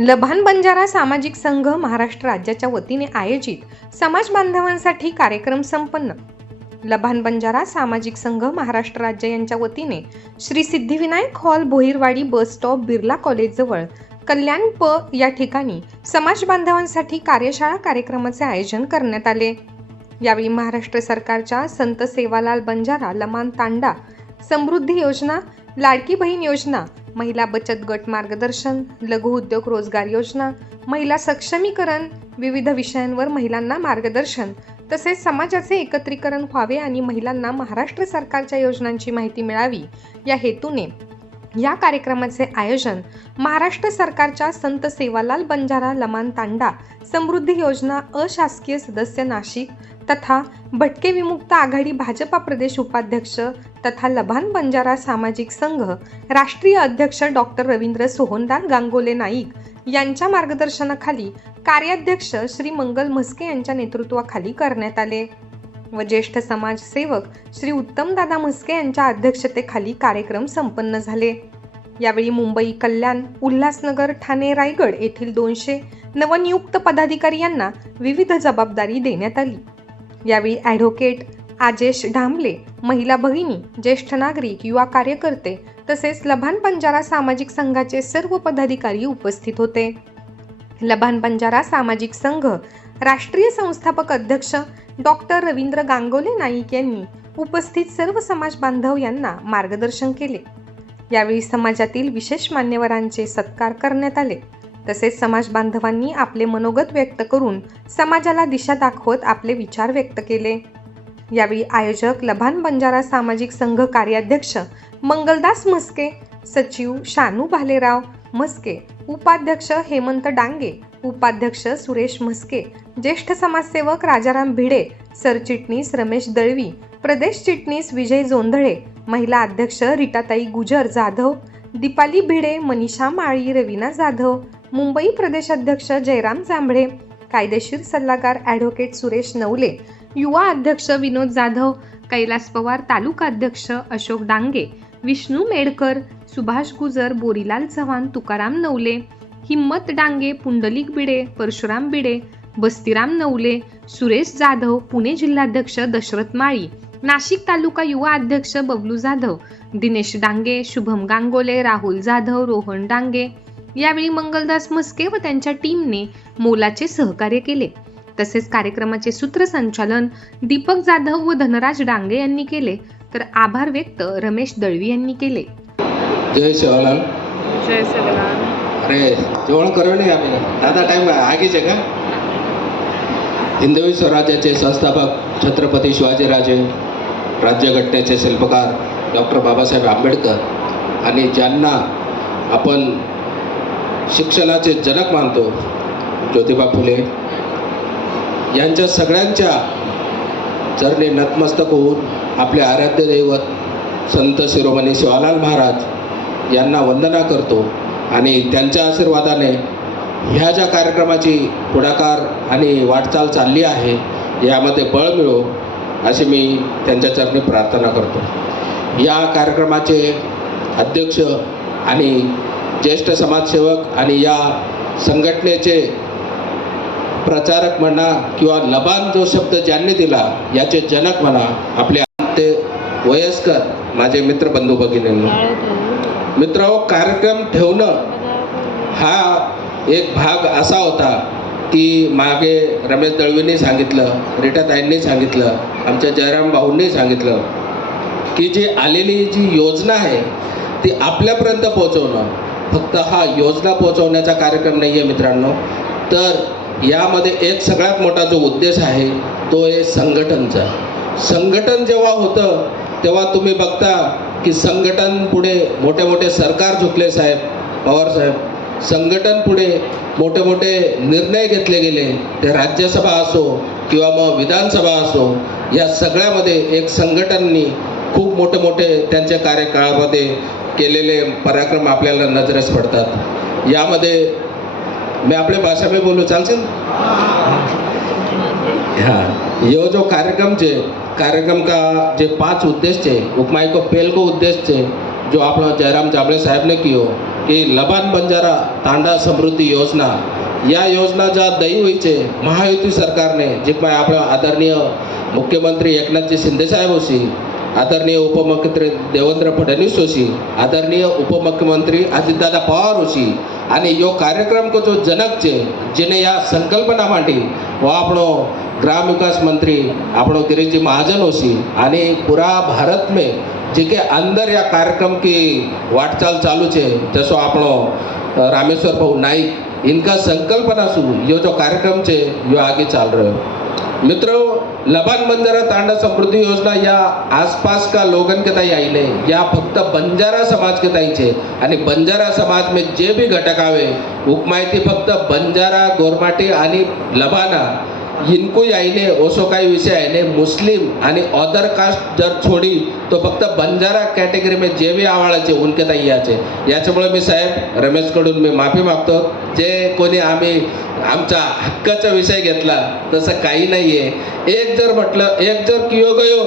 लभान बंजारा सामाजिक संघ महाराष्ट्र राज्याच्या वतीने आयोजित समाज बांधवांसाठी कार्यक्रम संपन्न. लभान बंजारा सामाजिक संघ महाराष्ट्र राज्य यांच्या वतीने Shri Siddhivinayak hall Bhoirwadi bus stop Birla कॉलेजजवळ Kalyan प या ठिकाणी समाज बांधवांसाठी कार्यशाळा कार्यक्रमाचे आयोजन करण्यात आले. यावेळी महाराष्ट्र सरकारच्या संत सेवालाल बंजारा लमान तांडा समृद्धी योजना लाडकी बहीण योजना महिला बचत गट मार्गदर्शन लघु उद्योग रोजगार योजना महिला सक्षमीकरण विविध विषयांवर महिलांना मार्गदर्शन तसेच समाजाचे एकत्रीकरण व्हावे आणि महिलांना महाराष्ट्र सरकारच्या योजनांची माहिती मिळावी या हेतूने या कार्यक्रमाचे आयोजन महाराष्ट्र सरकारच्या संत सेवालाल बंजारा लमान तांडा समृद्धी योजना अशासकीय सदस्य नाशिक तथा भटके विमुक्त आघाडी भाजपा प्रदेश उपाध्यक्ष तथा लभान बंजारा सामाजिक संघ राष्ट्रीय अध्यक्ष डॉक्टर रवींद्र सोहनदान गांगोले नाईक यांच्या मार्गदर्शनाखाली कार्याध्यक्ष श्री मंगल म्हस्के यांच्या नेतृत्वाखाली करण्यात आले. व ज्येष्ठ समाजसेवक श्री उत्तमदादा म्हस्के यांच्या अध्यक्षतेखाली कार्यक्रम संपन्न झाले. यावेळी मुंबई कल्याण उल्हासनगर ठाणे रायगड येथील दोनशे नवनियुक्त पदाधिकारी यांना विविध जबाबदारी देण्यात आली. यावेळी ॲडव्होकेट आजेश ढांबले महिला भगिनी ज्येष्ठ नागरिक युवा कार्यकर्ते तसेच लभान बंजारा सामाजिक संघाचे सर्व पदाधिकारी उपस्थित होते. लभान बंजारा सामाजिक संघ राष्ट्रीय संस्थापक अध्यक्ष डॉक्टर रवींद्र गांगोले नाईक यांनी उपस्थित सर्व समाज बांधव यांना मार्गदर्शन केले. यावेळी समाजातील विशेष मान्यवरांचे सत्कार करण्यात आले. तसेच समाज बांधवांनी आपले मनोगत व्यक्त करून समाजाला दिशा दाखवत आपले विचार व्यक्त केले. यावेळी आयोजक लभान बंजारा सामाजिक संघ कार्याध्यक्ष मंगलदास म्हस्के सचिव शानू भालेराव म्हस्के उपाध्यक्ष हेमंत डांगे उपाध्यक्ष सुरेश म्हस्के ज्येष्ठ समाजसेवक राजाराम भिडे सरचिटणीस रमेश दळवी प्रदेश चिटणीस विजय जोंधळे महिला अध्यक्ष रिटाताई गुजर जाधव दीपाली भिडे मनीषा माळी रवीना जाधव मुंबई प्रदेश अध्यक्ष जयराम जांभळे कायदेशीर सल्लागार ॲडव्होकेट सुरेश नवले युवा अध्यक्ष विनोद जाधव कैलास पवार तालुका अध्यक्ष अशोक डांगे विष्णू मेडकर सुभाष गुजर बोरीलाल चव्हाण तुकाराम नवले हिम्मत डांगे पुंडलिक बिडे परशुराम बिडे बस्तीराम नवले सुरेश जाधव पुणे जिल्हाध्यक्ष दशरथ माळी नाशिक तालुका युवा अध्यक्ष बबलू जाधव दिनेश डांगे शुभम गांगोले राहुल जाधव रोहन डांगे. यावेळी मंगलदास म्हस्के व त्यांच्या टीमने मोलाचे सहकार्य केले. तसेच कार्यक्रमाचे सूत्रसंचालन दीपक जाधव व धनराज डांगे यांनी केले. तर आभार व्यक्त रमेश दळवी यांनी केले. जय शिवलाल जय सेवालाल अरे जेवण करू नाही आम्ही. दादा टाईम आगीच का? हिंदवी स्वराज्याचे संस्थापक छत्रपती शिवाजीराजे राज्यघटनेचे शिल्पकार डॉक्टर बाबासाहेब आंबेडकर. आणि ज्यांना आपण शिक्षणाचे जनक मानतो ज्योतिबा फुले यांच्या सगळ्यांच्या चरणी नतमस्तक होऊन आपले आराध्य दैवत संत शिरोमणी शिवालाल महाराज यांना वंदना करतो आणि त्यांच्या आशीर्वादाने ह्या ज्या कार्यक्रमाची पुढाकार आणि वाटचाल चालली आहे यामध्ये बळ मिळो अशी मी त्यांच्या चरणी प्रार्थना करतो. या कार्यक्रमाचे अध्यक्ष आणि ज्येष्ठ समाजसेवक आणि या संघटनेचे प्रचारक म्हणा किंवा लबान जो शब्द ज्यांनी दिला याचे जनक म्हणा आपले ते वयस्कर माझे मित्रबंधू भगिनींनो. मित्र कार्यक्रम ठेवणं हा एक भाग असा होता की मागे रमेश दळवींनी सांगितलं रेटाताईंनी सांगितलं आमच्या जयराम भाऊंनी सांगितलं की जी आलेली जी योजना आहे ती आपल्यापर्यंत पोहोचवणं. फक्त हा योजना पोहोचवण्याचा कार्यक्रम नाही आहे मित्रांनो. तर यामध्ये एक सगळ्यात मोठा जो उद्देश आहे तो आहे संघटनचा. संघटन जेव्हा होतं तेव्हा तुम्ही बघता की संघटन पुढे मोठे मोठे सरकार झुकले साहेब पवार साहेब संघटन पुढे मोठे मोठे निर्णय घेतले गेले. ते राज्यसभा असो किंवा मग विधानसभा असो या सगळ्यामध्ये एक संघटननी खूप मोठे मोठे त्यांच्या कार्यकाळामध्ये केलेले पराक्रम आपल्याला नजरेस पडतात. यामध्ये मी आपल्या भाषा मी बोलू? चालते हा. यो जो कार्यक्रम जे कार्यक्रम का जे पाच उद्देश्य छे उपमाई को पेल को उद्देश्य जो आपला जयराम जाबळे साहेबने किया की लबान बंजारा तांडा समृद्धी योजना या योजना ज्या दही होईचे महायुती सरकारने जे काय आपल्या आदरणीय मुख्यमंत्री एकनाथजी शिंदेसाहेब होशी आदरणीय उपमुख्यमंत्री देवेंद्र फडणवीस होशी आदरणीय उपमुख्यमंत्री अजितदादा पवार होशी आणि यो कार्यक्रम को जो जनक છે જેને આ સંકલ્પના માંડી वो આપણો ग्राम विकास मंत्री આપણો गिरीजी महाजन होशी आणि पूरा भारत में जे के अंदर या कार्यक्रम की वाटचाल चालू છે जसो આપણો अ, रामेश्वर भाऊ नाईक इनका संकल्पना सु यो जो कार्यक्रम છે यो आगे चाल रहे मित्रों लबान बंजारा तांडा समृद्धी योजना या आसपास का लोगन के ताई आई नाही या फक्त बंजारा समाज के ताई छे आणि बंजारा समाज में जे बी घटक आवे उपमाहिती फक्त बंजारा गोरमाटी आणि लबाना हिंदू आईने ओसो काही विषय आहे ने मुस्लिम आणि अदर कास्ट जर छोडी तो फक्त बंजारा कॅटेगरी में जे बी आवाळाचे उनके ताई याचे. याच्यामुळे मी साहेब रमेशकडून मी माफी मागतो. जे कोणी आम्ही आमचा हक्काचा विषय घेतला तसं काही नाही आहे एक जर म्हटलं एक जर कियो गयो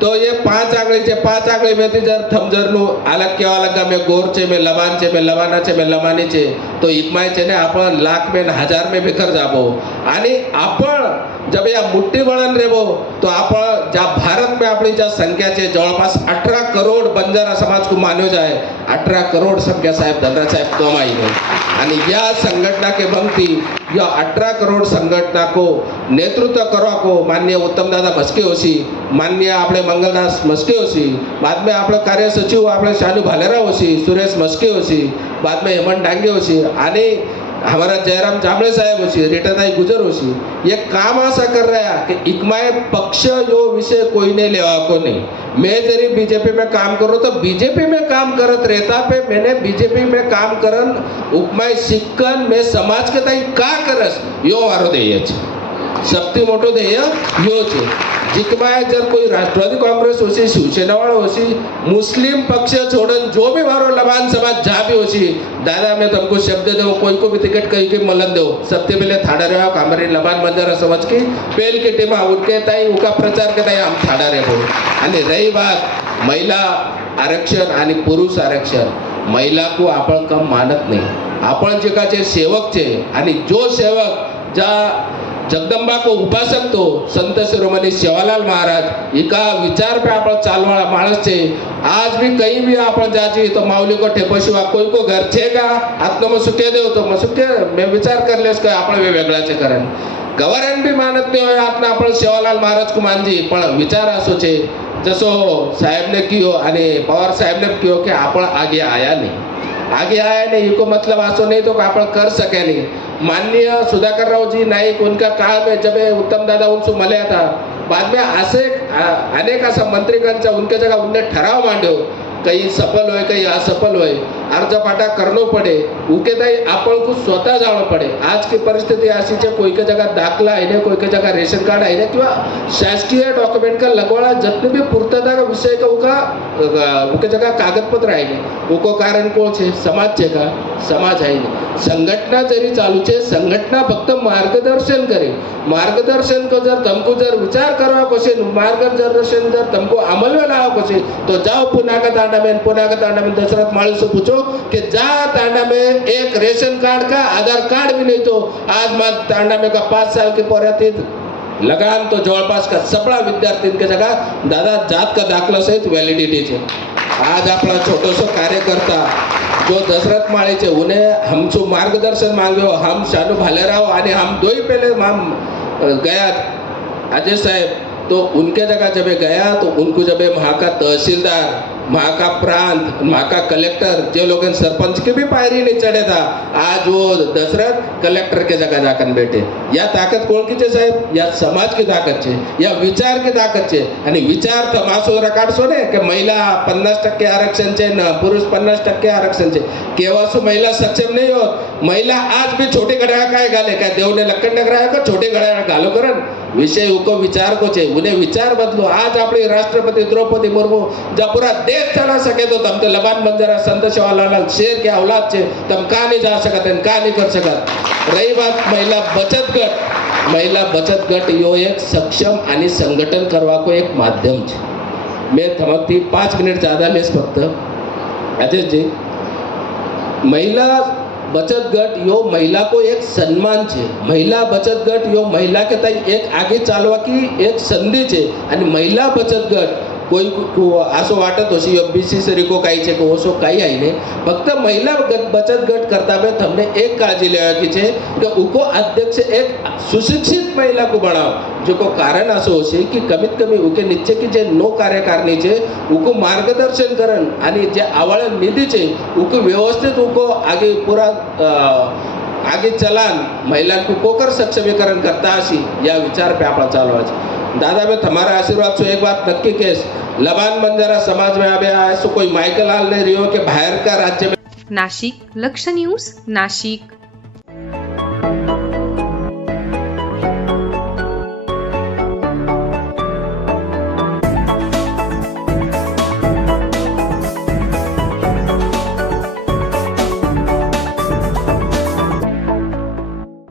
तो ये पांच आंकड़े आंगळीचे पांच आंकड़े में ती जर थमजरनु अलग केवा अलग में गोर गोरचे में लवान लबानचे में लवाना लबानाचे में लवानी लबानीचे तो इकमायचे ने आपण लाख में न हजार में बिखर जाबो। आणि आपण जब या मुठ्ठी वळण रेबो तो आपण ज्या भारत में आपली ज्या संख्याचे जवळपास अठरा करोड बंजारा समाज को मान्यो जाए अठरा करोड संख्या साहेब धनराज साहेब कम आई है। आणि या संघटना के पंक्ति या अठारह करोड़ संगठना को नेतृत्व करवा को माननीय उत्तम दादा मस्के होशी माननीय આપણે મંગલદાસ મસ્કે હોશી बाद में આપણે કાર્ય સચિવ આપણે શાનુ ભાલેરા હોશી सुरेश मस्के होशी बाद में हेमंत डांगे होशी आणि हमारा जयराम जांभळे साहेब होशी रेटाताई गुजर होशी ये काम ऐसा कर रहा है कि इकमाए पक्ष यो विषय कोई ने लेवा को नहीं मैं जरी बीजेपी में काम करूँ तो बीजेपी में काम करत रहता पे मैंने बीजेपी में काम करन उपमाय शिक्कन मैं समाज के ताई का करस यो मारो ध्येय છે સૌથી મોટો ધ્યેય યો છે जिकमाया जर कोई राष्ट्रवादी कांग्रेस होशी शिवसेना वाला होशी मुस्लिम पक्ष छोड़न जो भी मारो लबान सभा जा भी होशी दादा मैं तुमको शब्द दो कोई को भी टिकट कहीं के मलन दो सबसे पहले थाड़ा रहे कामरे लबान बंजारा समझ के पेल के टेमा उनके ताई उका प्रचार के ताई हम थाड़ा रहे आणि रही बात महिला आरक्षण आणि पुरुष आरक्षण महिला को आपण कम मानत नाही। आपण जे का जे सेवक चे आणि जो सेवक ज्या જગદંબા કો ઉપાસક તો સંત શિરોમણી શિવાલાલ મહારાજ. એકા વિચાર पे આપણે ચાલવાળા માણસ છે. આજ બી કઈ બી આપણે જાજી તો માવલી કો ઠેપો કોઈ કોઈ કો ઘર છે કા આટલો માં સુકે દેવ તો માં સુકે મેં વિચાર કરી લેશ કે આપણે બે વેગળા છે કરે ગવર્ન બી માનત નહીં હોય આપના આપણે શિવાલાલ મહારાજ કો માનજી પણ વિચાર આશો છે. જસો સાહેબને કયો અને પવાર સાહેબને કયો કે આપણે આગે આયા નહીં. आगे आया नहीं इनको मतलब आसो नहीं तो आपण कर सके नहीं। माननीय सुधाकर राव जी नाईक उनका काळ में जब उत्तम दादा उनसे मिले था बाद में असे अनेक असा मंत्रीगणचा उनके जगह उनने ठराव मांड्यो हो, काही सफल होय काही असफल होय अर्जपाटा करलो पडे उकेताई आपळकू स्वतः जावं पडे. आज की परिस्थिती अशी जे कोयके जगात दाखला आहे ना कोयके जगात रेशन कार्ड आहे ना किंवा शासकीय डॉक्युमेंट का लगवाळा जितने बी पूर्तता का विषय का उका उके जगह कागदपत्र आहे ना. उको कारण कोण छे? समाज छे का? समाज आहे ना. संघटना जरी चालू छे संघटना फक्त मार्गदर्शन करे मार्गदर्शन को जर तमको जर विचार करवा कसे मार्गदर्शन जर तुमको अमलवे लावा कसे तो जाओ पुन्हा का में पुन्हा का में दशरथ माळी से पूछो. कि जहाँ तांडा में एक रेशन कार्ड का आधार कार्ड भी नहीं तो आज मैं तांडा में का पाँच साल की पोऱ्यात लगान तो जवळपास का सगळा विद्यार्थ्यांच्या जगा दादा जात का दाखला सहित व्हॅलिडिटीचे आज आपला छोटोसो कार्यकर्ता जो दशरथ माळेचे उन्हें हमचो मार्गदर्शन मांग्यो हो, हम शानू भालेराव आणि हम दो ही पहले हम गया अजय साहब तो उनके जगह जब गया तो उनको जब महाका का तहसीलदार वहाँ का प्रांत वहाँ का कलेक्टर जो लोग सरपंच के भी पायरी नहीं चढ़े था आज वो दशरथ कलेक्टर के जगह जाकर बैठे. या ताकत कौन की साहेब? या समाज की ताकत छे या विचार की ताकत छे? आणि विचार तर मासो रकाडसो ने कि महिला पन्नास टक्के आरक्षण छे ना पुरुष पन्नास टक्के आरक्षण छे. केव्हासो महिला सक्षम नहीं हो महिला आज भी छोटे घड्याळ काय घाले? देव देवने लक्कन नगर आहे का? छोटे घड्याळ घालो करण. विषय उको विचार को છે उन्हें विचार बदलो आज આપણી राष्ट्रपति द्रौपदी मुर्मू जब पूरा देश चला सके तो तम तो लबान बंजारा संत सेवालाल शेर के औलाद છે તમ કા નહીં जा सकत અને કા નહીં कर सकत रही बात महिला बचत गट महिला बचत गट यो एक सक्षम आणि संघटन કરવા को एक माध्यम છે મેં તમારથી પાંચ મિનિટ જ્યાદા લેશ ફક્ત રાજેશજી महिला बचत गट यो महिला को एक सन्मान છે મહિલા બચત ગટ યો મહિલા કે તઈ એક આગે ચાલવા की एक संधी છે અને મહિલા બચત ગટ કોઈ આશો વાટત હશે બીસીસી રીકો કાંઈ છે કે ઓશો કાંઈ આવીને ફક્ત મહિલા બચત ગટ કરતા મેં તમને એક કાળજી લેવાકી છે કે ઉકો અધ્યક્ષ એક સુશિક્ષિત મહિલા કો जो को कारण असं असे की कमीत कमी उके नीचे की जे नो कार्यकारणीचे उको मार्गदर्शन करण आणि जे आवळ निधीचे उको व्यवस्थित उको आगे पुरा आगे चलान महिलांको कोकर सक्षमीकरण करता अशी या विचार पे आपण चालवायचे दादा मैं तुम्हारा आशीर्वाद से एक बात नक्की केस लबान बंजारा समाज में अभी आया सो कोई माइकल हाल नहीं रही हो कि बाहर का राज्य में नाशिक लक्ष न्यूज नाशिक